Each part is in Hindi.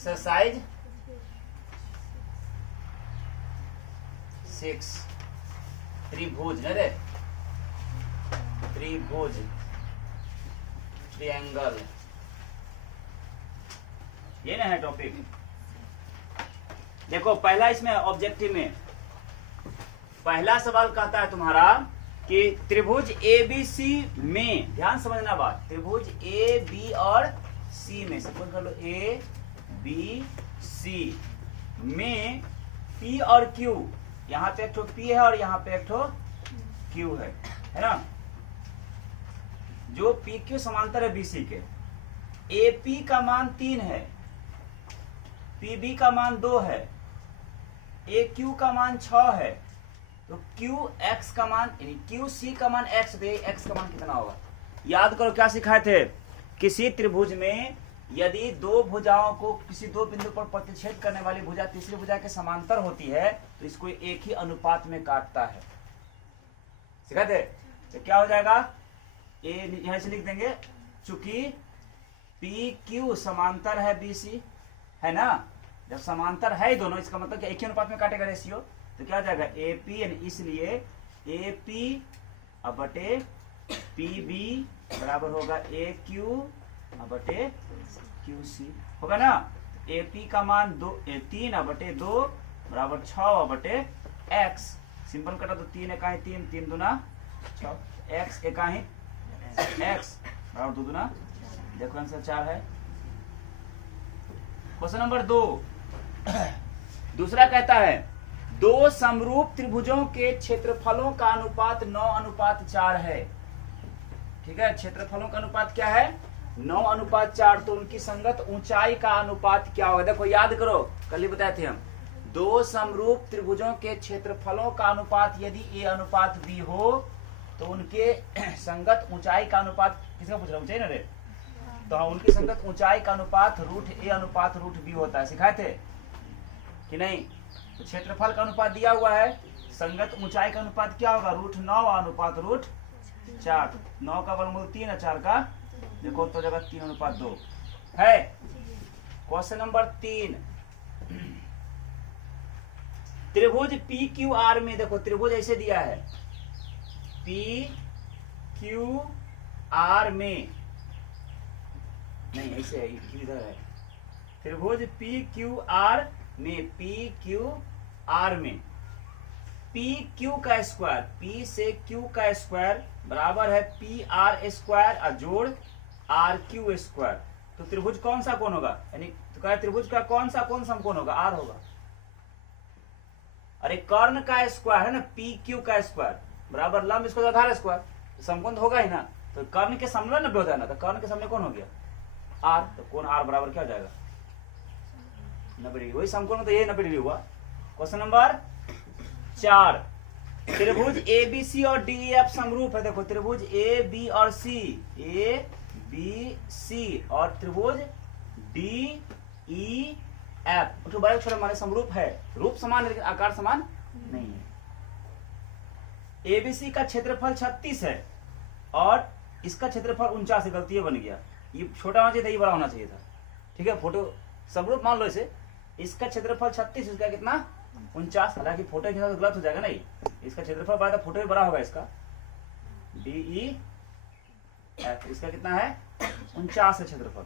एक्सरसाइज 6 त्रिभुज न रे, त्रिभुज ट्रायंगल, ये ना है टॉपिक। देखो पहला इसमें ऑब्जेक्टिव में पहला सवाल कहता है तुम्हारा कि त्रिभुज ए बी सी में, ध्यान समझना बात, त्रिभुज ए बी और सी में, सपोज कर लो ए बी सी में पी और क्यू, यहाँ पे एक ठो पी है और यहाँ पे एक ठो क्यू है ना। जो पी क्यू समांतर है बीसी के, ए पी का मान 3 है, पी बी का मान 2 है, ए क्यू का मान 6 है, तो क्यू एक्स का मान यानी क्यू सी का मान एक्स, तो एक्स का मान कितना होगा। याद करो क्या सिखाए थे, किसी त्रिभुज में यदि दो भुजाओं को किसी दो बिंदु पर प्रतिच्छेद करने वाली भुजा तीसरी भुजा के समांतर होती है तो इसको एक ही अनुपात में काटता है। सिखाए थे, तो क्या हो जाएगा, ए यहां से लिख देंगे, चूंकि पी क्यू समांतर है बी सी, है ना, जब समांतर है दोनों इसका मतलब एक ही अनुपात में काटेगा रेशियो, तो क्या हो जाएगा ए पी, इसलिए ए पी अब बटे पी बी बराबर होगा ए क्यू अब बटे क्यू सी, होगा ना। ए पी का मान 3 अब बटे 2 बराबर 6 अब बटे एक्स, सिंपल कटा तो 3 एका 3, 3 दूना 6, एक्स एका एक्स बराबर 2 दूना, देखो आंसर 4 है। क्वेश्चन नंबर 2 दूसरा कहता है दो समरूप त्रिभुजों के क्षेत्रफलों का अनुपात 9:4 है। ठीक है, क्षेत्रफलों का अनुपात क्या है, 9:4, तो उनकी संगत ऊंचाई का अनुपात क्या होगा। देखो याद करो, कल ही बताए थे हम, दो समरूप त्रिभुजों के क्षेत्रफलों का अनुपात यदि ए अनुपात बी हो तो उनके संगत ऊंचाई का अनुपात, किसका पूछ रहा हूं, ऊंचाई ना रे, तो हाँ, उनकी संगत ऊंचाई का अनुपात √a अनुपात √b होता है। सिखाए थे कि नहीं। तो क्षेत्रफल का अनुपात दिया हुआ है, संगत ऊंचाई का अनुपात क्या होगा, √9 अनुपात √4, 9 का वर्गमूल 3 और 4 का देखो तो जगह 3:2 है। क्वेश्चन नंबर 3 त्रिभुज पी क्यू आर में, देखो त्रिभुज ऐसे दिया है, पी क्यू आर में, नहीं ऐसे है, इधर है, त्रिभुज पी क्यू आर में, पी क्यू आर में पी क्यू का स्क्वायर, पी से क्यू का स्क्वायर बराबर है पी आर स्क्वायर और जोड़ आर क्यू स्क्वायर, तो त्रिभुज कौन सा कोण होगा, यानी तो कहा त्रिभुज का कौन सा कोण समकोण होगा, आर होगा। अरे कर्ण का स्क्वायर है ना, पी क्यू का स्क्वायर बराबर लंब इसको आधार स्क्वायर, तो समकोण होगा ही ना, तो कर्ण के सामने 90 होता है ना, तो कर्ण के सामने कौन हो गया आर, तो कोण आर बराबर क्या हो जाएगा 90 डिग्री, वही समकोण तो ये 90 डिग्री हुआ। क्वेश्चन नंबर 4 त्रिभुज ए बी सी और डी एफ समरूप है। देखो त्रिभुज ए बी और सी, ए बी सी और त्रिभुज डी ई एफ बड़े छोटे हमारे समरूप है, रूप समान है लेकिन आकार समान नहीं है। एबीसी का क्षेत्रफल 36 है और इसका क्षेत्रफल 49 है, गलती बन गया, ये छोटा होना चाहिए था, ये बड़ा होना चाहिए था। ठीक है, फोटो समरूप मान लो इसे, इसका क्षेत्रफल 36, इसका कितना 49, हालांकि फोटो के हिसाब से गलत हो जाएगा नहीं, इसका क्षेत्रफल बड़ा था, फोटो भी बड़ा होगा इसका, डी एफ, इसका कितना है 49 है क्षेत्रफल।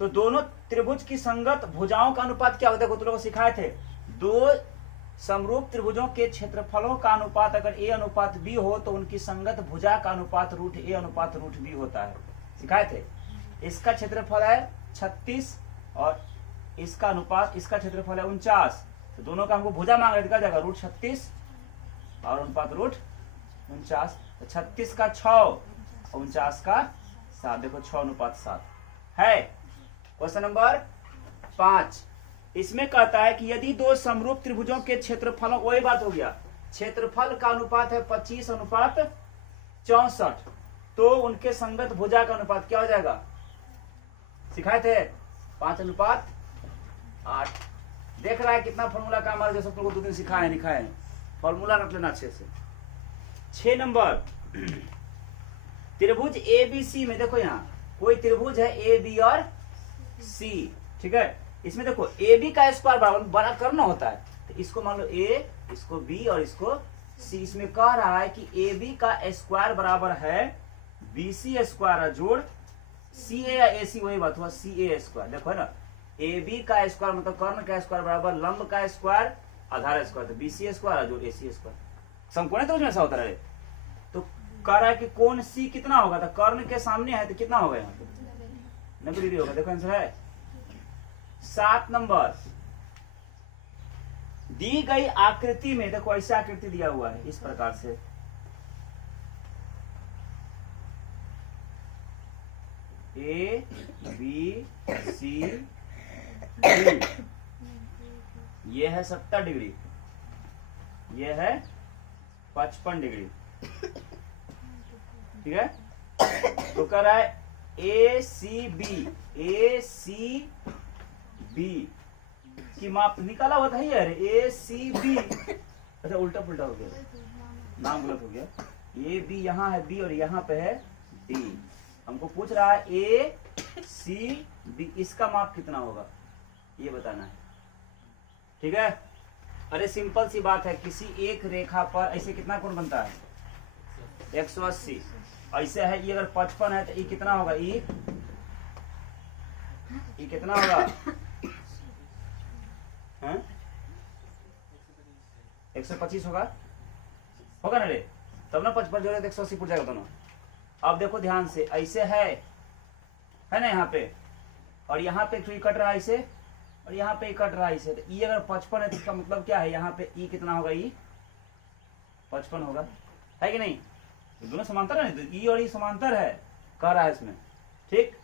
तो दोनों त्रिभुज की संगत भुजाओं का अनुपात क्या होता है, तुम लोगों को सिखाए थे, दो समरूप त्रिभुजों के क्षेत्रफलों का अनुपात अगर a अनुपात b हो तो उनकी संगत भुजा का अनुपात √a अनुपात √b होता है, सिखाए थे। इसका क्षेत्रफल है 36 और इसका अनुपात, इसका क्षेत्रफल है 49, तो दोनों का हमको भुजा मांग रहे थे, क्या जाएगा √36 और अनुपात √49, तो 36 का 6 और 49 का 7, देखो 6:7 है। क्वेश्चन नंबर 5 इसमें कहता है कि यदि दो समरूप त्रिभुजों के क्षेत्रफलों, वही बात हो गया, क्षेत्रफल का अनुपात है 25:64, तो उनके संगत भुजा का अनुपात क्या हो जाएगा, सिखाए थे 5:8। देख रहा है कितना फॉर्मूला काम आ, जैसे तुमको 2 दिन सिखाए लिखाए, फॉर्मूला रख लेना अच्छे से। 6 नंबर त्रिभुज ए बी सी में, देखो यहाँ कोई त्रिभुज है ए बी और सी, ठीक है, इसमें देखो ए बी का स्क्वायर बराबर बड़ा करना होता है, तो इसको मान लो ए, इसको बी और इसको सी। इसमें कह रहा है कि ए बी का स्क्वायर बराबर है बी सी स्क्वायर जोड़ सी ए या ए सी, वही बात हुआ सी ए स्क्वायर। देखो है ना, ए बी का स्क्वायर मतलब कर्ण का स्क्वायर बराबर लंब का स्क्वायर आधार स्क्वायर, तो बी सी स्क्वायर जोड़ ए सी स्क्वायर। समकोण है तो उसमें ऐसा होता रहे। तो कह रहा है कि कोण सी कितना होगा, तो कर्ण के सामने है तो कितना होगा यहाँ पे 90 डिग्री होगा। देखो आंसर है 7 नंबर। दी गई आकृति में देखो ऐसे आकृति दिया हुआ है इस प्रकार से, ए बी सी डी, ये है 70 डिग्री, ये है 55 डिग्री, ठीक है। तो कह रहा है ए सी बी की माप निकाला हुआ था यार, ए सी बी, अच्छा उल्टा पुल्टा हो गया, नाम गलत हो गया। ए बी यहाँ है बी और यहाँ पे है डी। हमको पूछ रहा है ए सी बी, इसका माप कितना होगा ये बताना है, ठीक है। अरे सिंपल सी बात है, किसी एक रेखा पर ऐसे कितना कोण बनता है 180, ऐसे है ये अगर 55 है तो ये कितना होगा, ये कितना होगा 125 होगा ना रे, तब ना 55 जोड़े 180 पूछ जाएगा दोनों। अब देखो ध्यान से, ऐसे है ना यहाँ पे, और यहाँ पे तो कट रहा है ऐसे, और यहाँ पे कट रहा है ऐसे, तो ये अगर 55 है तो इसका मतलब क्या है, यहाँ पे ई कितना होगा, ई 55 होगा, है कि नहीं। दोनों समांतर है, तो ई और ई समांतर है कह रहा है इसमें, ठीक।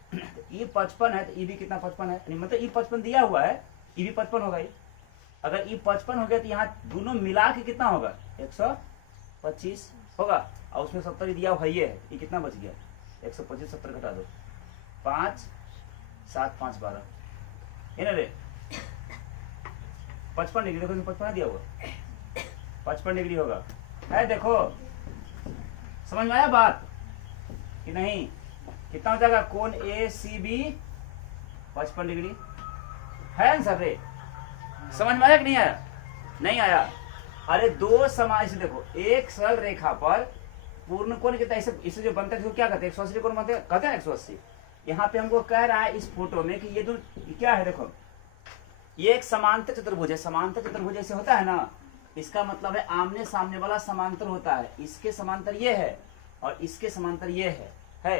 ई 55 है तो ई भी कितना 55 है, मतलब ई 55 दिया हुआ है, ई भी 55 होगा। अगर ई 55 हो गया तो यहाँ दोनों मिला के कितना होगा 125 होगा, और उसमें 70 दिया हुआ ये है, ये कितना बच गया 125 70 घटा दो, 5 7 5 12, है ना रे 55 डिग्री। देखो 55 दिया हुआ 55 डिग्री होगा, है देखो समझ में आया बात कि नहीं। कितना हो जाएगा कोण ए सी बी 55 डिग्री, है आंसर रे। समझ में आया कि नहीं आया, नहीं आया। अरे दो समान से देखो, एक सरल रेखा पर पूर्ण कोण कितना, इसे जो बनता है क्या कहते हैं 180 कोण बनते हैं, कहते हैं 180। यहाँ पे हमको कह रहा है इस फोटो में कि ये दोनों क्या है, देखो ये एक समांतर चतुर्भुज है। समांतर चतुर्भुज ऐसे होता है ना, इसका मतलब है आमने सामने वाला समांतर होता है, इसके समांतर ये है और इसके समांतर ये है।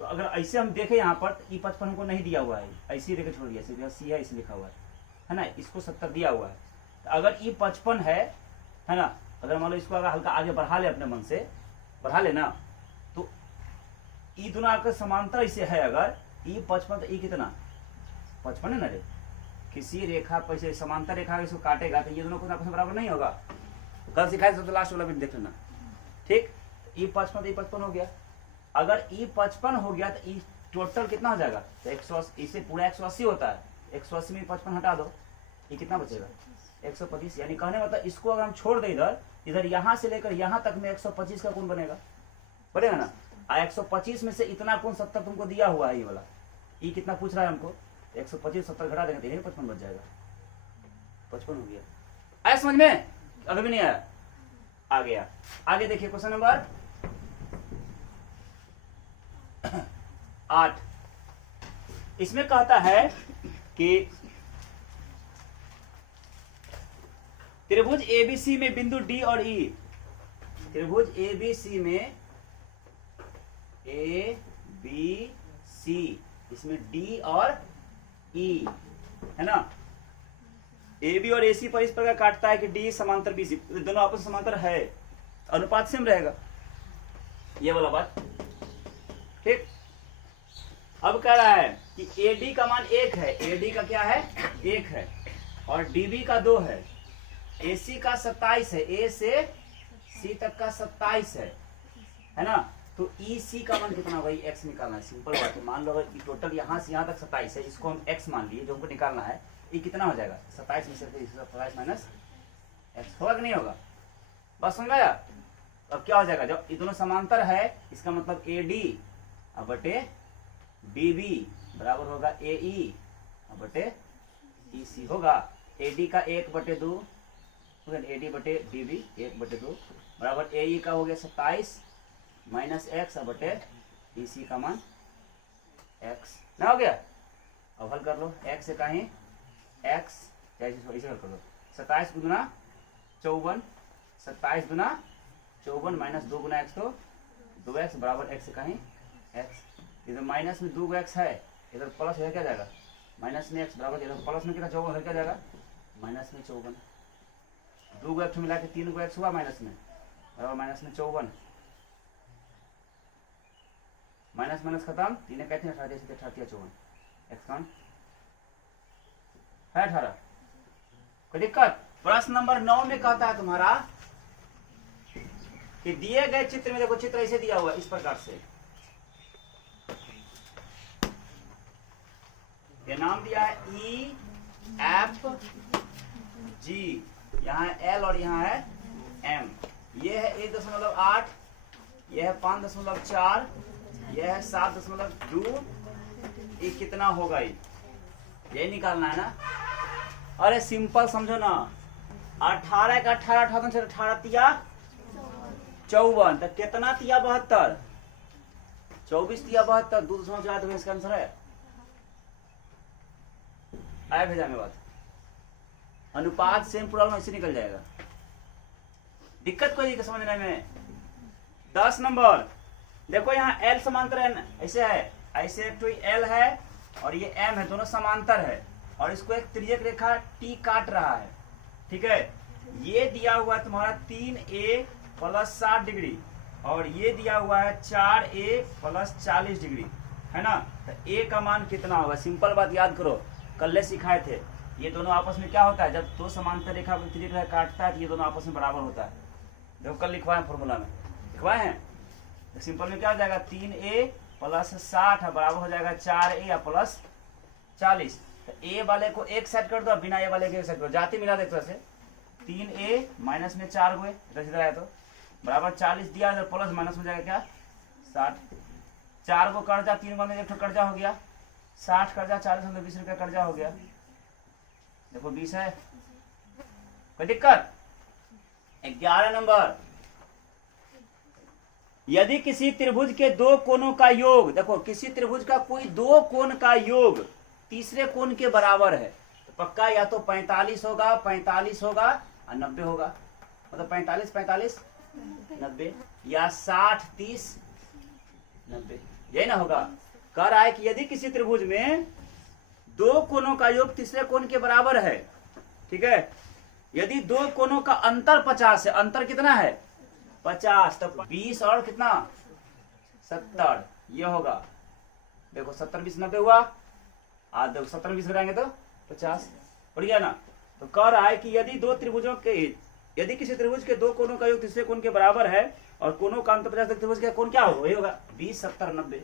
तो अगर ऐसे हम देखें यहाँ पर ई 55 हमको नहीं दिया हुआ है, ऐसे ही रेखा छोड़ दिया, सी है इसे लिखा हुआ है ना, इसको 70 दिया हुआ है। तो अगर ई 55 है ना, अगर मान लो इसको अगर हल्का आगे बढ़ा ले, अपने मन से बढ़ा ले ना, तो ई दोनों आकर समांतर ऐसे है, अगर ई 55 तो ई कितना 55 है ना रे। किसी रेखा पर से समांतर रेखा इसको काटेगा तो ये दोनों को आपस में बराबर नहीं होगा। कल सिखाया तो लास्ट वाला भी देख लेना, ठीक। ई 55 तो ई 55 हो गया। अगर ई 55 हो गया तो ई टोटल कितना हो जाएगा, तो 180, इसे पूरा 180 होता है, 180 में 55 हटा दो, ये कितना बचेगा 125। यानी कहने मतलब इसको अगर हम छोड़ दे इधर यहाँ से लेकर यहाँ तक में 125 का कोण बनेगा ना। 125 में से इतना कोण 70 तुमको दिया हुआ है, ये वाला ये कितना पूछ रहा है हमको, 125 70 घटा देंगे तो यही 55 बच जाएगा, 55 हो गया। आया समझ में, अभी भी नहीं आया, आ गया। आगे देखिए क्वेश्चन नंबर 8। इसमें कहता है कि त्रिभुज एबीसी में बिंदु डी और ई, त्रिभुज एबीसी में ए बी सी, इसमें डी और ई है ना, ए बी और ए सी पर इस प्रकार काटता है कि डी समांतर बी सी, दोनों आपस में समांतर है, अनुपात सेम रहेगा, ये वाला बात, ठीक। अब कह रहा है कि ए डी का मान 1 है, ए डी का क्या है 1 है, और डी बी का 2 है, ए सी का 27 है, ए से सी तक का 27 है ना। तो ई सी का मान कितना होगा, एक्स निकालना है, सिंपल बात है। मान लो अगर टोटल यहाँ से यहाँ तक 27 है, इसको हम एक्स मान लिए, जो हमको निकालना है, ये कितना हो जाएगा 27 में से 27 माइनस एक्स, होगा कि नहीं होगा, बस समझ आया। अब क्या हो जाएगा, जब ये दोनों समांतर है, इसका मतलब ए डी बटे डी बी बराबर होगा ए ई बटे BC होगा AD का 1/2 AD बटे DB 1/2 बराबर AE का हो गया 27 माइनस x बटे BC का मान x ना हो गया। अब हल कर लो, x से कहीं x इसे हल कर लो, 27 गुना 54, 27 गुना 54 माइनस 2 गुना x तो 2x बराबर x से कहीं x। इधर माइनस में 2x है, इधर प्लस है, क्या जाएगा माइनस में x बराबर, इधर प्लस में कितना 54 क्या जाएगा माइनस में 54। 2x मिला के 3x हुआ माइनस में बराबर माइनस में 54, माइनस माइनस खत्म, 3 कहते हैं 18 से 18 54 x कौन है 18। कोई दिक्कत? प्रश्न नंबर 9 में कहता है तुम्हारा कि दिए गए चित्र में, देखो चित्र ऐसे दिया हुआ है इस प्रकार से, ये नाम दिया है EFG, यहाँ है L और यहाँ है M, ये है 1.8, ये है 5.4, ये है 7.2, ये कितना होगा ये निकालना है ना। अरे सिंपल समझो ना, 18 का 18 18 तिया 54, तो कितना तिया 72, 24 तिया 72, 2.4 तो इसका आंसर है। आया भेजा में बात, अनुपात सेम प्रॉब्लम ऐसे निकल जाएगा, दिक्कत कोई नहीं समझने में। 10 नंबर देखो, यहाँ L समांतर है, ऐसे है, ऐसे एक तो L है और ये M है, दोनों समांतर है और इसको एक तिर्यक रेखा T काट रहा है, ठीक है। ये दिया हुआ है तुम्हारा 3A प्लस 60 डिग्री और ये दिया हुआ है 4A प्लस 40 डिग्री, है ना। तो A का मान कितना होगा, सिंपल बात याद करो, कल सिखाए थे, ये दोनों आपस में क्या होता है, जब दो समांतर रेखा तिर्यक रेखा काटता है तो ये दोनों आपस में बराबर होता है। देखो कल लिखवाए फॉर्मूला में लिखवाए हैं, तो सिंपल में क्या हो जाएगा 3A प्लस 60 बराबर हो जाएगा 4A प्लस 40। तो A वाले को एक साइड कर दो, बिना A वाले के एक साइड करो, जाती मिला दे, से 3A माइनस में 4 गए इधर आया तो बराबर 40 दिया, इधर प्लस माइनस में जाएगा क्या 60, 4 को कर्जा 3 बंदे एक कर्जा हो गया 60 कर्जा 40 में 20 रुपया कर्जा हो गया, देखो 20 है, कोई दिक्कत। 11 नंबर, यदि किसी त्रिभुज के दो कोणों का योग, देखो किसी त्रिभुज का कोई दो कोण का योग तीसरे कोण के बराबर है, तो पक्का या तो 45 होगा 45 होगा और 90 होगा, मतलब 45 45 90 या 60 30 90, यही ना होगा। कह रहा है कि यदि किसी त्रिभुज में दो कोणों का योग तीसरे कोण के बराबर है, ठीक है, यदि दो कोणों का अंतर 50 है, अंतर कितना है 50, तो 20 और कितना 70, ये होगा, देखो 70 20 90 हुआ, आज देखो 70 20 कराएंगे तो 50, बढ़ गया ना। तो कह रहा है कि यदि दो त्रिभुजों के, यदि किसी त्रिभुज के दो कोणों का योग तीसरे कोण के बराबर है और कोणों का अंतर 50, त्रिभुज का कोण क्या होगा, वही होगा 20 70 90।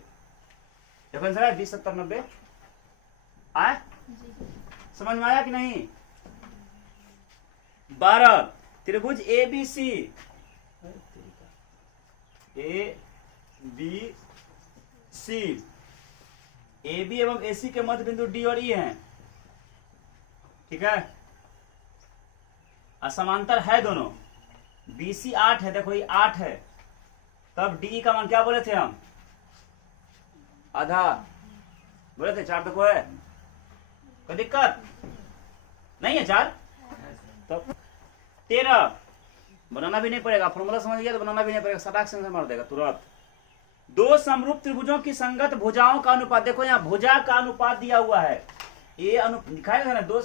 देखो आंसर है 20 70 90, आए समझ में आया कि नहीं। 12 त्रिभुज ABC AB एवं AC के मध्य बिंदु D और E हैं, ठीक है, असमांतर है दोनों, BC 8 है, देखो ये 8 है, तब DE का मान क्या बोले थे हम, आधा बोले थे, 4 देखो है, कोई दिक्कत नहीं है 4, तब 13 बनाना भी नहीं पड़ेगा, फॉर्मूला समझ गया तो बनाना भी नहीं पड़ेगा, सटाक से मार देगा तुरंत। दो समरूप त्रिभुजों की संगत भुजाओं का अनुपात, देखो यहाँ भुजा का अनुपात दिया हुआ है, ये दिखाएगा ना, दो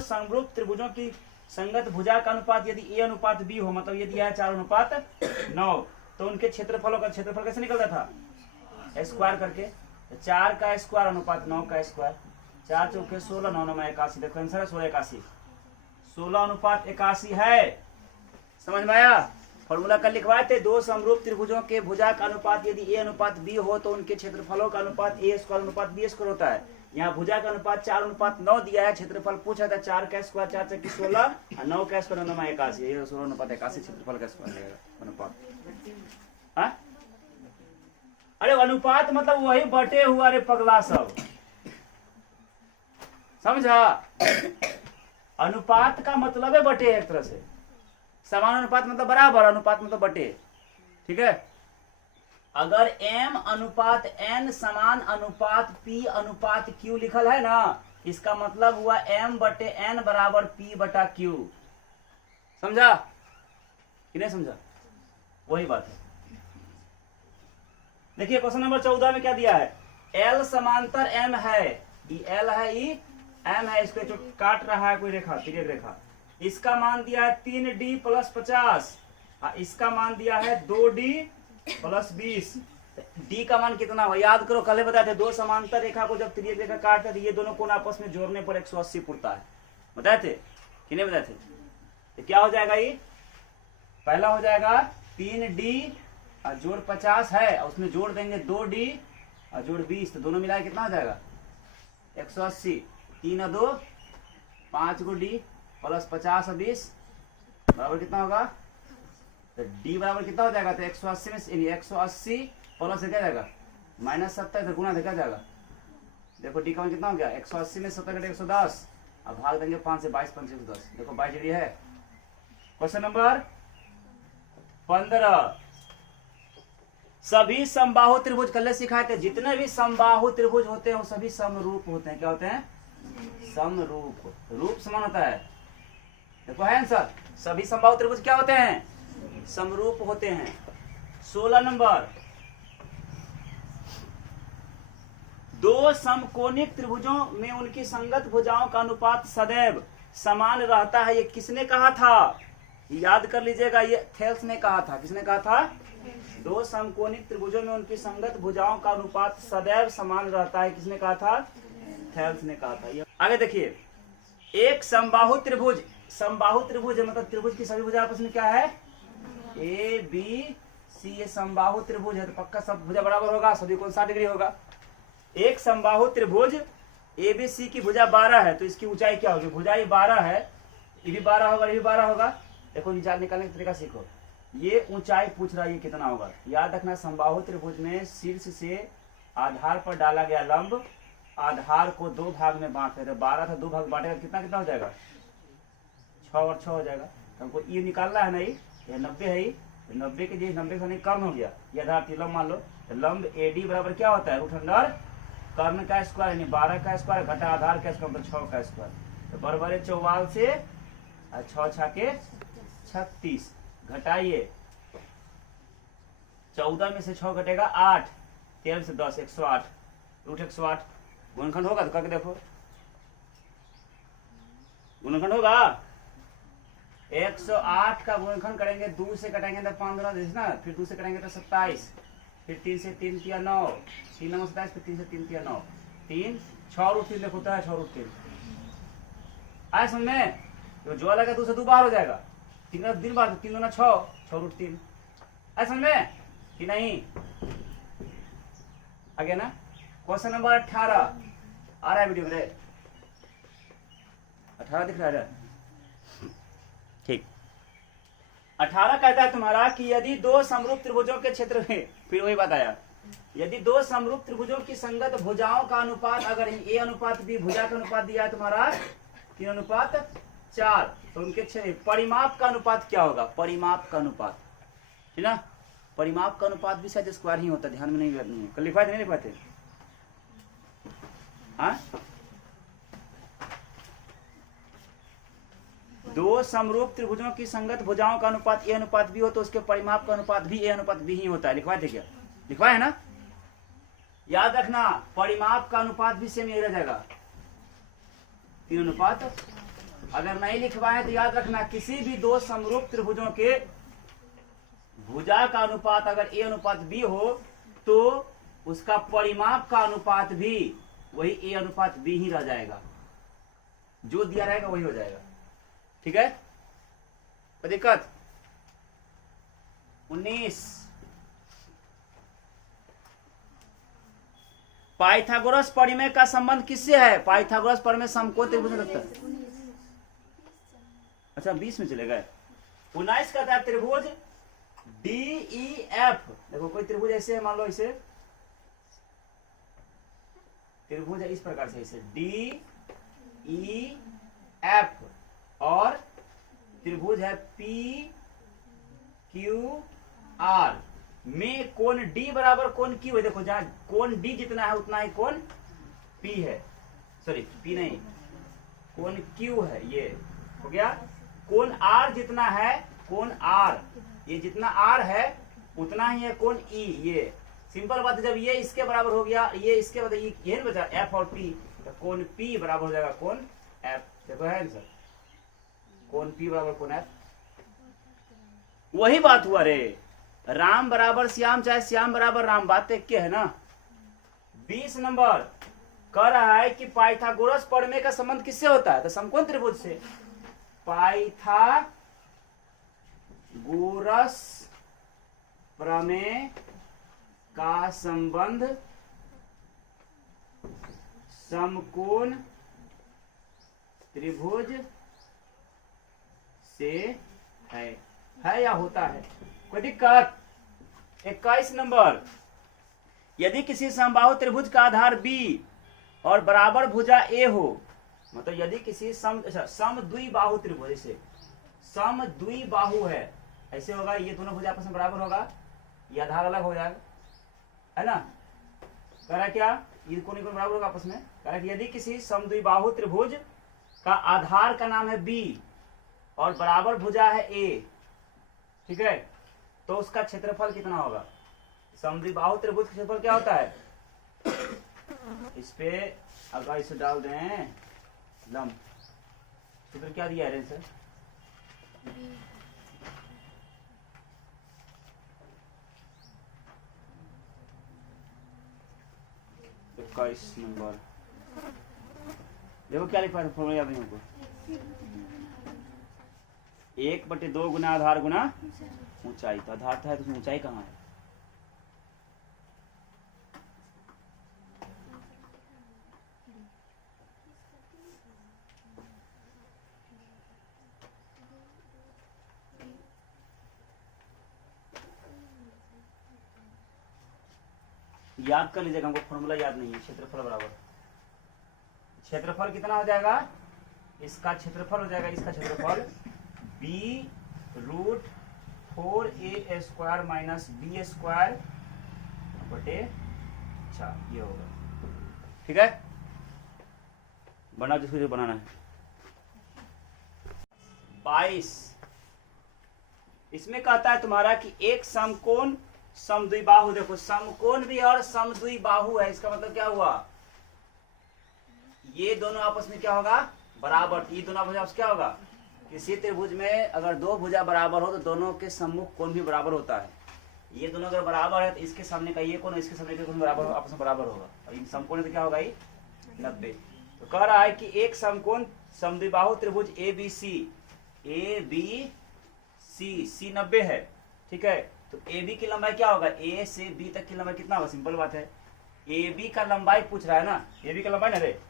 समरूप त्रिभुजों की संगत भुजा का अनुपात यदि A अनुपात B हो, मतलब ये दिया है 4 अनुपात 9, तो उनके क्षेत्रफलों का क्षेत्रफल कैसे निकलता था स्क्वायर करके, 4 का स्क्वायर अनुपात 9 का स्क्वायर, 4 चौके 16 9 9 81, देखो आंसर है 16 81, 16 अनुपात 81 है, समझ में आया। फॉर्मूला कल लिखवाए थे, दो समरूप त्रिभुजों के भुजा का अनुपात यदि A अनुपात B हो तो उनके क्षेत्रफलों का अनुपात A स्क्वायर अनुपात B स्क्वायर होता है। यहाँ भुजा का अनुपात 4 अनुपात 9 दिया है, क्षेत्रफल पूछा था 4 का स्क्वायर 4 चौके 16 और 9 का स्क्वायर 9 में 81, ये 16 अनुपात 81 क्षेत्रफल का स्क्वायर रहेगा अनुपात। हाँ अरे अनुपात मतलब वही बटे हुआ रे पगला सब, समझा? अनुपात का मतलब है बटे, एक तरह से समान अनुपात मतलब बराबर, अनुपात मतलब बटे। ठीक है, अगर m अनुपात n समान अनुपात p अनुपात q लिखल है ना, इसका मतलब हुआ m बटे n बराबर p बटा q। समझा कि नहीं समझा? वही बात है। देखिए क्वेश्चन नंबर 14 में क्या दिया है, L समांतर M है, ये L है, ये M है, इसको जो काट रहा है कोई रेखा, तिर्यक रेखा, इसका मान दिया है 3D प्लस 50, इसका मान दिया है 2D प्लस 20। D का मान कितना हो, याद करो, कल बताए थे, दो समांतर रेखा को जब तिर्यक रेखा काटते हैं तो ये दोनों कोण आपस में जोड़ने पर 180 पुरता है। बताए थे कि नहीं बताए थे? तो क्या हो जाएगा, ये पहला हो जाएगा 3D और जोड़ 50 है, और उसमें जोड़ देंगे 2D और जोड़ 20, तो दोनों मिलाकर कितना हो जाएगा 180। 3 और 2 5 को D प्लस 50 और 20 बराबर कितना होगा, तो D बराबर कितना हो जाएगा, तो 180 में 180 प्लस क्या जाएगा -70, तो गुना देखा जाएगा। देखो D का मान कितना हो गया, 180 में 70 घटे 110, अब भाग देंगे 5 से, 22 5 110, देखो 22 डिग्री है। क्वेश्चन नंबर 15, सभी समबाहु त्रिभुज, कल सिखाए थे, जितने भी समबाहु त्रिभुज होते हैं वो सभी समरूप होते हैं। क्या होते हैं? समरूप। रूप समान होता है। देखो है आंसर, सभी समबाहु त्रिभुज क्या होते हैं? समरूप होते हैं। 16 नंबर, दो समकोणिक त्रिभुजों में उनकी संगत भुजाओं का अनुपात सदैव समान रहता है, ये किसने कहा था? याद कर लीजिएगा, ये थेल्स ने कहा था। किसने कहा था? दो समकोणिक त्रिभुजों में उनकी संगत भुजाओं का अनुपात सदैव समान रहता है, किसने कहा था? थेल्स ने कहा था। आगे देखिए, एक समबाहु त्रिभुज, समबाहु त्रिभुज मतलब त्रिभुज की सभी भुजा आपस में क्या है, ए बी सी, ये समबाहु त्रिभुज है, तो पक्का सब भुजा बराबर होगा, सभी कोण 60 डिग्री होगा। एक समबाहु त्रिभुज ए बी सी की भुजा 12 है, तो इसकी ऊंचाई क्या होगी, भुजा ये 12 है, ये भी 12 होगा, ये भी 12 होगा। देखो निकालने का तरीका सीखो, ये ऊंचाई पूछ रहा है, ये कितना होगा। याद रखना, समबाहु त्रिभुज में शीर्ष से आधार पर डाला गया लंब आधार को 2 भाग में बांट रहे, 12 था 2 भाग बांटेगा कितना कितना हो जाएगा, 6 और 6 हो जाएगा। तो हमको ये निकालना है, नहीं ये 90 है, ये 90 के लिए 90 से कर्ण हो गया, ये आधार थी लंब मान लो, तो लंब AD बराबर क्या होता है, रूट अंडर कर्ण का स्क्वायर, यानी 12 का स्क्वायर घटा आधार का स्क्वायर, तो 6 का स्क्वायर, तो बराबर है 44 से 6 छाके 36, घटाइए 14 में से 6 घटेगा 8, 13 से 10 108, रूट 108, गुणनखंड होगा तो करके देखो, गुणनखंड होगा 108 का गुणनखंड करेंगे, 2 से कटेंगे तो 15 ना, फिर 2 से कटेंगे तो 27, फिर 3 से 3 तिया 9, 3 9 27, फिर 3 से 3 तिया 9, 3 6 रूट 3 होता है, 6 रूट 3 आए समझ में, तो जो अलग है 2 से 2 बाहर हो जाएगा, 3 दिन बाहर, 3 2 6, 6 रूट 3 आए समझ में कि नहीं? आगे ना, क्वेश्चन नंबर 18 आ रहा है वीडियो में, 18 दिख रहा है, ठीक। 18 कहता है तुम्हारा कि यदि दो समरूप त्रिभुजों के क्षेत्र में, फिर वही बात आया, यदि दो समरूप त्रिभुजों की संगत भुजाओं का अनुपात, अगर ए अनुपात बी, भुजा का अनुपात दिया है तुम्हारा 3 अनुपात 4, तो उनके परिमाप का अनुपात क्या होगा, परिमाप का अनुपात, है ना, परिमाप का अनुपात भी शायद स्क्वायर ही होता है, ध्यान में नहीं रखनी है, कल लिखवाए थे नहीं लिखवाए थे? हाँ, दो समरूप त्रिभुजों की संगत भुजाओं का अनुपात ए अनुपात बी हो तो उसके परिमाप का अनुपात भी ए अनुपात बी ही होता है। लिखवाए थे क्या? लिखवाए है ना? याद रखना, परिमाप का अनुपात भी सेम यही रह जाएगा, 3 अनुपात। अगर नहीं लिखवाए तो याद रखना, किसी भी दो समरूप त्रिभुजों के भुजा का अनुपात अगर ए अनुपात बी हो तो उसका परिमाप का अनुपात भी वही ए अनुपात बी ही रह जाएगा, जो दिया रहेगा वही हो जाएगा। ठीक है, कोई दिक्कत? 19, पाइथागोरस परिमेय का संबंध किससे है? पाइथागोरस परिमेय समकोण त्रिभुज में लगता है। अच्छा 20 में चले गए। 19 कहता है त्रिभुज DEF, देखो कोई त्रिभुज ऐसे है, मान लो इसे त्रिभुज है इस प्रकार से, इसे ई एफ और त्रिभुज है पी क्यू आर में कोण डी बराबर कोण क्यू है। देखो जहां कोण डी जितना है उतना ही कोण पी है, सॉरी पी नहीं, कोण क्यू है, ये हो गया। कोण आर जितना है, कोण आर ये जितना आर है उतना ही है कोण ई। ये सिंपल बात है, जब ये इसके बराबर हो गया, ये इसके बराबर, ये नहीं बचा एफ और पी, तो कोण पी बराबर हो जाएगा कोण एफ। देखो है आंसर, कोण पी बराबर कोण एफ। वही बात हुआ रे, राम बराबर श्याम चाहे श्याम बराबर राम, बात एक के है ना। 20 नंबर कह रहा है कि पाइथागोरस प्रमेय का संबंध किससे होता है, तो समकोण त्रिभुज से। पाइथागोरस प्रमेय का संबंध समकोण त्रिभुज से है या होता है। कोई दिक्कत? 21 नंबर, यदि किसी समबाहु त्रिभुज का आधार B और बराबर भुजा A हो, मतलब यदि किसी समद्विबाहु त्रिभुज से, समद्विबाहु है ऐसे होगा, ये दोनों भुजा आपस में बराबर होगा, ये आधार अलग हो जाएगा, है ना। कह रहा है क्या, ये कोण बराबर होगा आपस में। कह रहा है कि यदि किसी समद्विबाहु त्रिभुज का आधार का नाम है B और बराबर भुजा है A, ठीक है, तो उसका क्षेत्रफल कितना होगा। समद्विबाहु त्रिभुज का क्षेत्रफल क्या होता है, इस पे अगर इसे डाल दें लंब, सूत्र क्या दिया है सर, इक्कीस नंबर। देखो क्या लिखा है फॉर्मूला, याद नहीं हमको, 1/2 गुना आधार गुना ऊंचाई। तो आधार था तो उसमें ऊंचाई कहाँ है, याद कर लीजिएगा, हमको फॉर्मूला याद नहीं है। क्षेत्रफल बराबर, क्षेत्रफल कितना हो जाएगा, इसका क्षेत्रफल हो जाएगा, इसका क्षेत्रफल b√4a² माइनस b² बटे 4, ये होगा। ठीक है, बनाओ जिसको जो बनाना है। 22, इसमें कहता है तुम्हारा कि एक समकोण समद्विबाहु, देखो समकोण भी और समद्विबाहु है, इसका मतलब क्या हुआ, ये दोनों आपस में क्या होगा, बराबर। ये दोनों आपस क्या होगा, किसी त्रिभुज में अगर दो भुजा बराबर हो तो दोनों के सम्मुख कोण भी बराबर होता है। ये दोनों अगर बराबर है तो इसके सामने का ये कोण इसके सामने का कोण बराबर आपस में बराबर होगा, और इन समकोण तो क्या होगा, ये 90। तो कह रहा है कि एक समकोण समद्विबाहु त्रिभुज ABC C 90 है, ठीक है। तो AB की लंबाई क्या होगा, A से B तक की लंबाई कितना होगा, सिंपल बात है, AB का लंबाई पूछ रहा है ना, AB का लंबाई ना रे,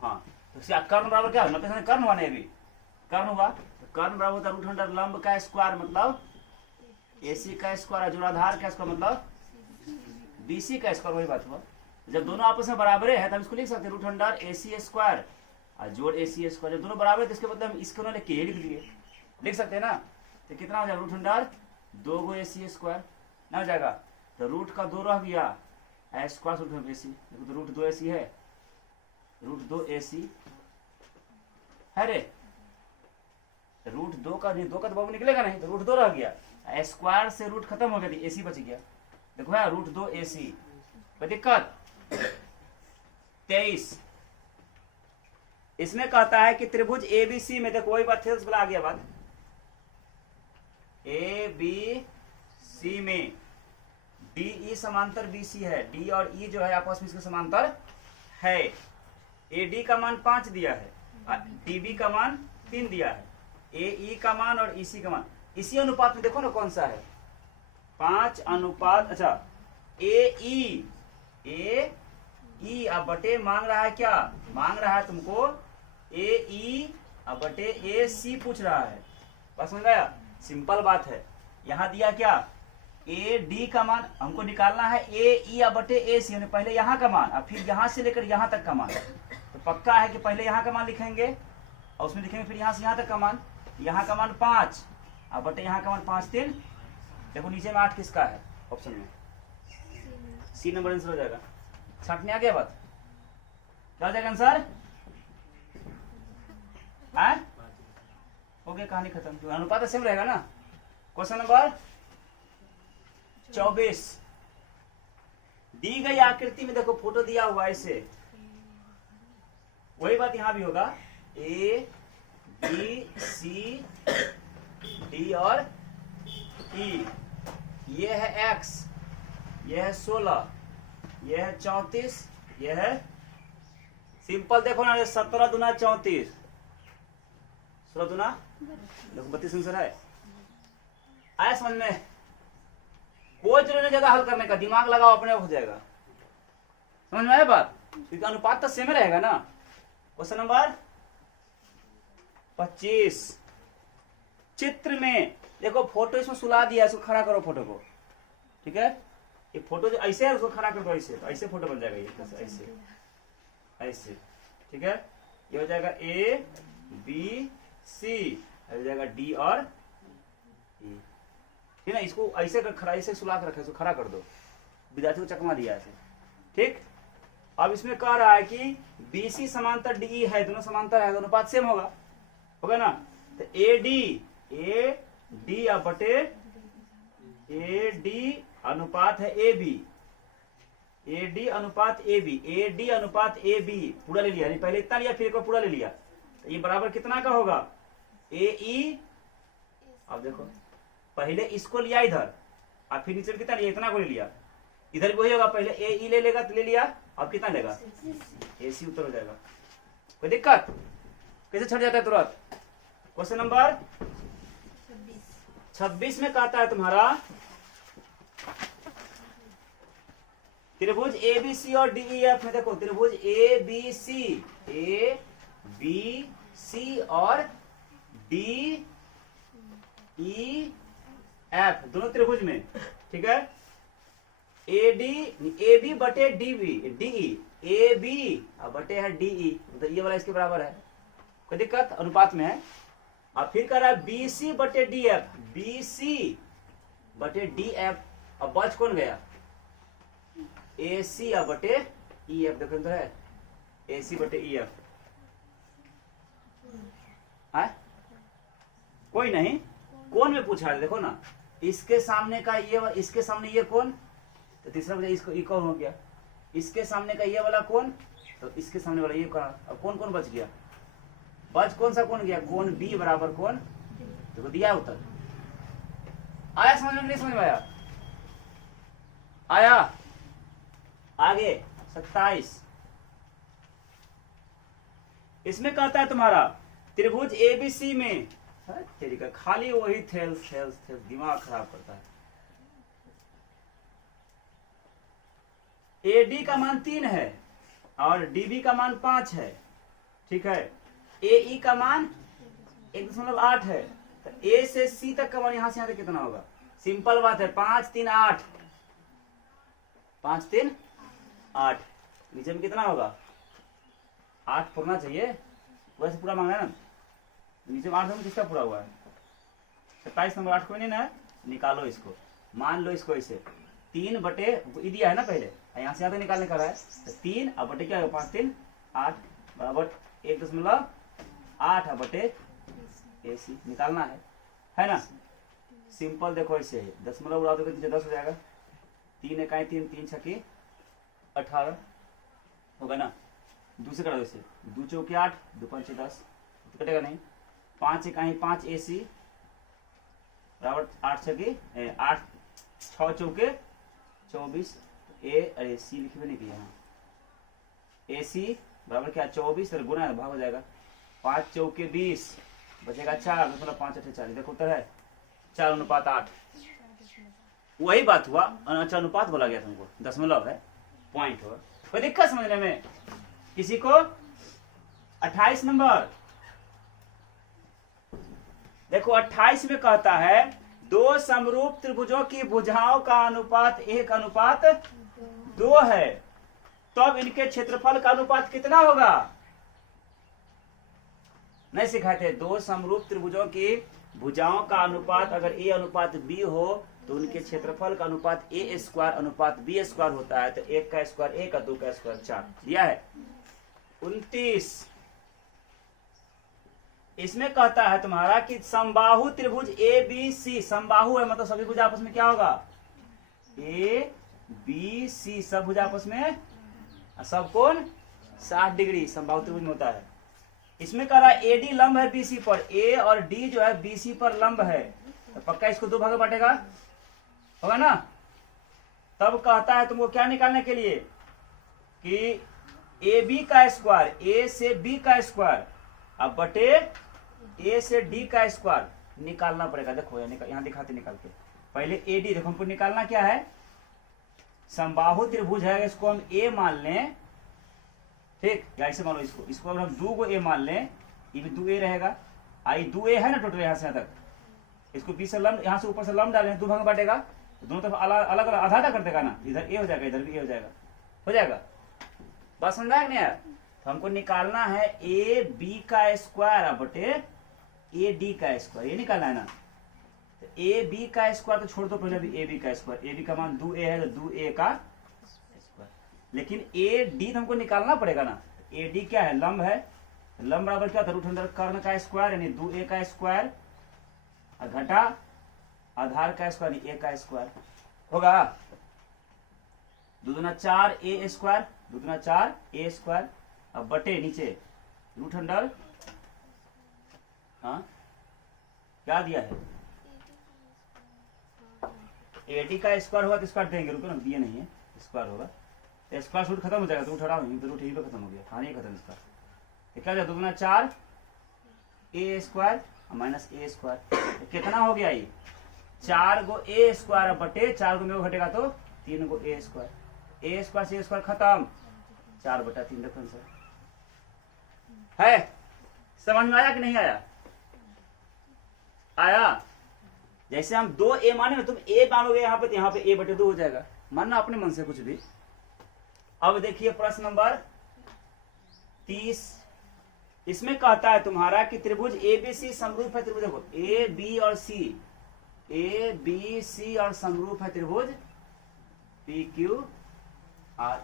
हाँ। तो कर्ण बराबर क्या, 90 कर्ण हुआ ना, AB कर्ण हुआ, तो कर्ण बराबर होता है √100 लंब का स्क्वायर मतलब AC का स्क्वायर, जो आधार का स्क्वायर मतलब BC का स्क्वायर, वही बात हुआ। जब दोनों आपस में बराबर है तब इसको लिख सकते हैं √100 AC² और जोड़ AC²। जब दोनों बराबर है तो इसके मतलब हम इसको लिख के लिख दिए, लिख सकते हैं ना। तो कितना हो जाएगा, √100 2 AC² ना हो जाएगा, तो रूट का 2 रह गया, स्क्वायर रूट AC, देखो तो √2 AC है, √2 AC है रे, √2 का नहीं, 2 का तो बाबू निकलेगा नहीं, तो √2 रह गया, स्क्वायर से रूट खत्म हो गया, AC बच गया, देखो है √2 AC। कोई दिक्कत? 23, इसमें कहता है कि त्रिभुज ABC में, देखो वही बात थे, उस आ गया बात, ABC में DE समांतर BC है, D और E जो है आपस में इसके समांतर है। AD का मान 5 दिया है, DB का मान 3 दिया है, AE का मान और EC का मान, इसी अनुपात में देखो ना कौन सा है, 5 अनुपात, अच्छा AE अब बटे मांग रहा है, क्या मांग रहा है तुमको, AE अब बटे AC पूछ रहा है, बस समझ गया, सिंपल बात है। यहां दिया क्या, AD का मान हमको निकालना है, AE अब बटे AC, पहले यहाँ का मान और फिर यहाँ से लेकर यहाँ तक का मान, तो पक्का है कि पहले यहाँ का मान लिखेंगे और उसमें लिखेंगे फिर यहाँ से यहाँ तक का मान। यहाँ का मान 5 और बटे यहाँ का मान 5 3। देखो नीचे में 8 किसका है ऑप्शन में, सी नंबर आंसर हो जाएगा। छाटने आ गया बात, क्या हो जाएगा आंसर? हो गया, कहानी खत्म। अनुपात सेम रहेगा ना। क्वेश्चन नंबर 24, दी गई आकृति में देखो फोटो दिया हुआ ऐसे, वही बात यहां भी होगा। ए बी सी डी और ई, ये है x, ये है 16, ये है 34, ये है सिंपल। देखो ना 17 दूना 34, 16 दूना देखो 32 आंसर है। आया समझ में? कोई जरूरत नहीं ज्यादा हल करने का, दिमाग लगाओ अपने आप हो जाएगा। समझ में आया बात? क्योंकि अनुपात तो सेम रहेगा ना। क्वेश्चन नंबर 25, चित्र में देखो फोटो इसमें सुला दिया, इसको खड़ा करो फोटो को, ठीक है। ये फोटो जो ऐसे है उसको खड़ा कर दो ऐसे, तो ऐसे फोटो बन जाएगा ये, ऐसे ऐसे, ठीक है। ये हो जाएगा ए बी सी, हो जाएगा डी और ई, ठीक है ना। इसको ऐसे कर खड़ा, ऐसे सुला कर रखा, इसको खड़ा कर दो, विद्यार्थी को चकमा दिया ऐसे, ठीक। अब इसमें कह रहा है कि बी सी समांतर डी है, दोनों समांतर है, दोनों पात सेम होगा ना। तो ए डी अब बटे ए डी अनुपात है ए बी, ए डी अनुपात ए बी, ए डी अनुपात ए बी पूरा ले लिया, पहले इतना लिया फिर एक पूरा ले लिया, तो ये बराबर कितना का होगा? ए ई। अब देखो पहले इसको लिया इधर और फिर नीचे कितना लिया, इतना को ले लिया, इधर भी वही होगा, पहले ए ई ले लेगा तो ले लिया, अब कितना लेगा? ए सी उत्तर हो जाएगा। कोई दिक्कत? कैसे छट जाता है तुरंत? क्वेश्चन नंबर 26 में कहता है तुम्हारा त्रिभुज ए बी सी और डी ई एफ में, देखो त्रिभुज ए बी सी और डी ई एफ दोनों त्रिभुज में, ठीक है। ए बी बटे डी ई, ए बी बटे है डी ई, तो ये वाला इसके बराबर है। कोई दिक्कत? अनुपात में है। अब फिर कह रहा है बी सी बटे डी एफ, बी सी बटे डी एफ, अब बच कौन गया? ए सी बटे ई एफ, देखो तो है ए सी बटे ई एफ है। कोई नहीं, कौन में पूछा है, देखो ना, इसके सामने का ये, इसके सामने ये कौन, तो तीसरा बचा इसको, ये कौन हो गया? इसके सामने का ये वाला कौन, तो इसके सामने वाला ये कौन। अब कौन कौन बच गया? बच कौन सा कौन गया? कौन बी बराबर कौन, देखो दिया उत्तर। आया समझ में? नहीं समझ में आया? आया? आगे 27, इसमें कहता है तुम्हारा त्रिभुज एबीसी में, तेरी का खाली वही थेल्स दिमाग खराब करता है। एडी का मान 3 है और डीबी का मान 5 है, ठीक है। एई का मान 1.8 है, तो ए से सी तक का मान यहां से यहां तक कितना होगा? सिंपल बात है, 5 3 8, 5 3 8, नीचे में कितना होगा? 8 पूरना चाहिए, वैसे पूरा मांगना है ना, नीचे में 8 में किसका पूरा हुआ है? 27 नंबर 8 को नहीं ना, निकालो इसको, मान लो इसको ऐसे 3 बटे दिया है ना पहले, यहाँ से यहाँ तक निकालने का रहा है, तो 3 अब बटे क्या होगा? 5 3 8 बराबर 1.8 बटे ए सी निकालना है ना। सिंपल देखो ऐसे है, दशमलव उड़ा दोगे तो 10 हो जाएगा, 3 इकाई 3 3 छक्के 18 होगा ना। दूसरे करा वैसे 2 चौके 8 2 5 10, कटेगा नहीं। 5 इकाई 5 ए सी बराबर 8 छक्के 8 6 चौके 24, ए अरे सी लिखे नहीं किया, ए सी बराबर क्या 24 और गुना भाग हो जाएगा, 5 चौके 20 बचेगा 4, मतलब 5 8 40, देखो उत्तर है 4:8। वही बात हुआ, अच्छा अनुपात बोला गया तुमको, दशमलव है, पॉइंट होगा। कोई दिक्कत समझने में किसी को? 28 नंबर देखो, 28 में कहता है दो समरूप त्रिभुजों की भुजाओं का अनुपात 1:2 है, तब इनके क्षेत्रफल का अनुपात कितना होगा? नहीं सिखाए थे। दो समरूप त्रिभुजों की भुजाओं का अनुपात अगर ए अनुपात बी हो तो उनके क्षेत्रफल का अनुपात ए स्क्वायर अनुपात बी स्क्वायर होता है। तो एक का स्क्वायर एक, दो का स्क्वायर 4 दिया है। 29 इसमें कहता है तुम्हारा कि समबाहु त्रिभुज ए बी सी, समबाहु है मतलब सभी भुज आपस में क्या होगा, ए बी सी, सब भुज आपस में सब कोण 60 डिग्री समबाहु त्रिभुज में होता है। इसमें कह रहा है एडी लंब है बीसी पर, ए और डी जो है बीसी पर लंब है, तो पक्का इसको दो भाग बांटेगा, होगा ना। तब कहता है तुमको क्या निकालने के लिए कि ए बी का स्क्वायर, ए से बी का स्क्वायर अब बटे ए से डी का स्क्वायर निकालना पड़ेगा। देखो यहाँ दिखाते निकाल के, पहले ए डी देखो हमको निकालना क्या है, समबाहु त्रिभुज है, इसको हम ए मान लें, ठीक, या ऐसे मान लो इसको अगर हम 2 ए मान लें, ये भी 2 ए रहेगा, आई 2 ए है ना टोटल यहाँ से यहाँ तक, इसको बी से लंब, यहाँ से ऊपर से लंब डालें, 2 भाग में बांटेगा, दोनों तरफ अलग अलग आधा आधा कर देगा ना, इधर ए हो जाएगा इधर भी ए हो जाएगा। बात समझ आया नहीं यार। तो हमको निकालना है ए बी का स्क्वायर बटे ए डी का स्क्वायर, ये निकालना है ना। तो ए बी का स्क्वायर तो छोड़ दो पहले, अभी ए बी का स्क्वायर, ए बी का मान 2 ए है तो 2 ए का स्क्वायर, लेकिन ए डी तो हमको निकालना पड़ेगा ना। ए डी क्या है, लंब है, लंब बराबर क्या होता है √कर्ण का स्क्वायर यानी 2 ए का स्क्वायर घटा आधार का स्क्वायर यानी ए का स्क्वायर होगा। 2 दूना 4 ए स्क्वायर, 2 दूना 4 ए स्क्वायर, अब बटे नीचे √, हाँ क्या दिया है, एडी का स्क्वायर हुआ तो स्क्वायर देंगे, रुको ना दिए नहीं है, स्क्वायर होगा तो स्क्वायर रूट खत्म हो जाएगा, तो रूट हटाओ, रूट यहीं पे खत्म हो गया, हाँ नहीं खत्म इसका, क्या जाए 2 दूना 4 ए स्क्वायर माइनस ए स्क्वायर, तो कितना हो गया ये 4 गो ए स्क्वायर बटे 4 गो में घटेगा तो 3 गो ए स्क्वायर, ए स्क्वायर से ए स्क्वायर खत्म, 4/3 देखो आंसर है। समझ में आया कि नहीं आया, आया। जैसे हम 2 ए माने ना, तुम ए मानोगे यहाँ पे तो यहाँ पे a/2 हो जाएगा, मानना अपने मन से कुछ भी। अब देखिए प्रश्न नंबर 30, इसमें कहता है तुम्हारा कि त्रिभुज ए बी सी समरूप है त्रिभुज, देखो ए बी और सी, ए बी सी और समरूप है त्रिभुज पी क्यू आर,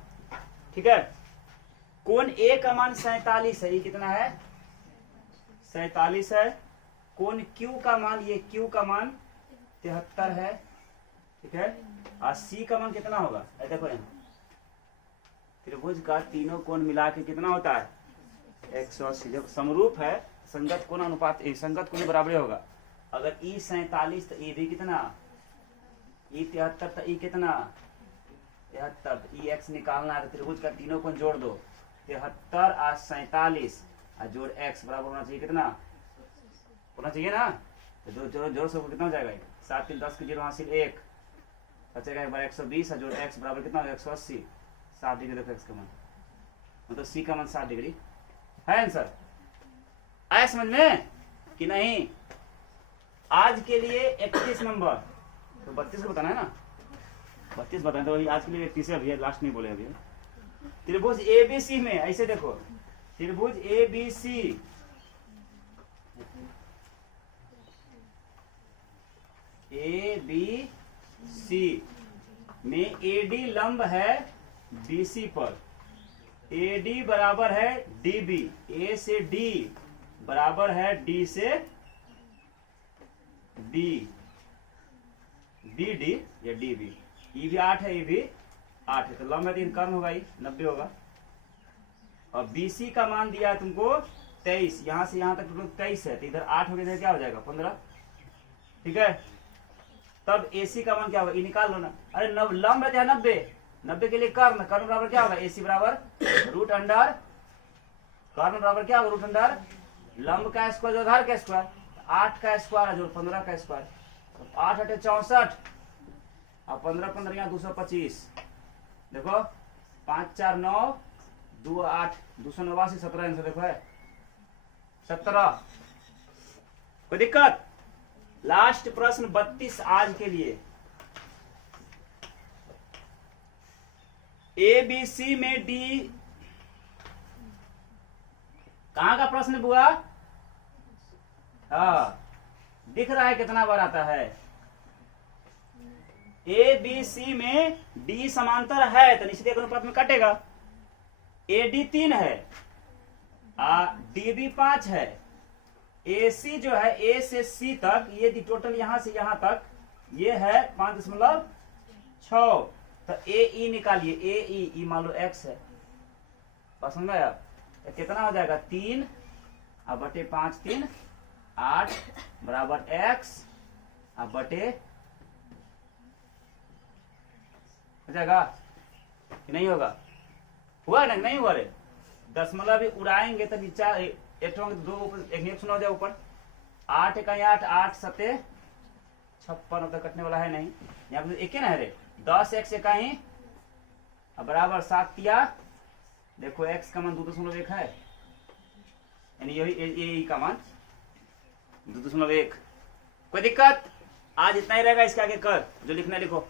ठीक है। कोण ए का मान 47 है, ये कितना है 47 है। कोण क्यू का मान, ये क्यू का मान 73 है, ठीक है। और सी का मान कितना होगा, देखो यहाँ त्रिभुज का तीनों कोण मिला के कितना होता है 180। जब समरूप है संगत कोण अनुपात संगत कोण बराबर होगा। अगर ई 47 तो ई भी कितना, ई 73 तो ई कितना 73, ई एक्स निकालना है तो त्रिभुज का तीनों कोण जोड़ दो, 73 और 47 और जोड़ एक्स बराबर होना चाहिए कितना, होना चाहिए ना। तो जोड़ सबको कितना हो जाएगा, 7 3 10 के 0 हासिल 1 बचेगा 120 और जोड़ एक्स बराबर कितना होगा 180, 60 डिग्री देखो एक्स का मान, मतलब सी का मान 60 डिग्री है। आंसर आया समझ में कि नहीं। आज के लिए 31 नंबर, तो 32 को बताना है ना, 32 बताए तो आज के लिए 31 अभी लास्ट नहीं बोले अभी। त्रिभुज ए बी सी में ऐसे देखो, त्रिभुज ए बी सी में एडी लंब है बीसी पर, एडी बराबर है डीबी, ए से डी बराबर है डी से डी, बी डी या डी बी, ये भी 8 है ये भी 8 है, तो लंब है 3 कम होगा, ही 90 होगा। और बीसी का मान दिया है तुमको 23, यहां से यहां तक टोटल 23 है, तो इधर 8 हो गया, क्या हो जाएगा 15, ठीक है। तब एसी का मान क्या होगा, ये निकाल लो ना। अरे लंब है 90, 90 के लिए कर्ण बराबर क्या होगा, एसी बराबर √, कर्ण बराबर क्या होगा √, लंब का स्क्वायर जो आधार का स्क्वायर, 8 का स्क्वायर जो 15 का स्क्वायर, 8 8 64 और 15 15 यहाँ 225, देखो 5 4 9 2 8 289 17 आंसर देखो है 17। कोई दिक्कत। लास्ट प्रश्न 32 आज के लिए, ए बी सी में डी, कहां का प्रश्न हुआ, हाँ दिख रहा है कितना बार आता है। ए बी सी में डी समांतर है तो निश्चित अनुपात में कटेगा। ए डी 3 है, डी बी 5 है, ए सी जो है ए से सी तक, ये टोटल यहां से यहां तक ये है 5.6। तो ए ई निकालिए, ए ई मान लो एक्स है, बस समझ आया। तो कितना हो जाएगा 3 बटे 5 3 8 बराबर एक्स बटे हो जाएगा कि नहीं होगा? हुआ ना? नहीं हुआ रे? दशमलव भी उड़ाएंगे तब एक सुना हो जाए ऊपर 8 का 8 8 सते 56 तो कटने वाला है नहीं, यहाँ पे एक ही ना है रे। 10 एक्स इकाई बराबर 7 तिया, देखो एक्स का मान 2.1 है, यानी यही का मान 2.1। कोई दिक्कत? आज इतना ही रहेगा, इसके आगे कर जो लिखना लिखो।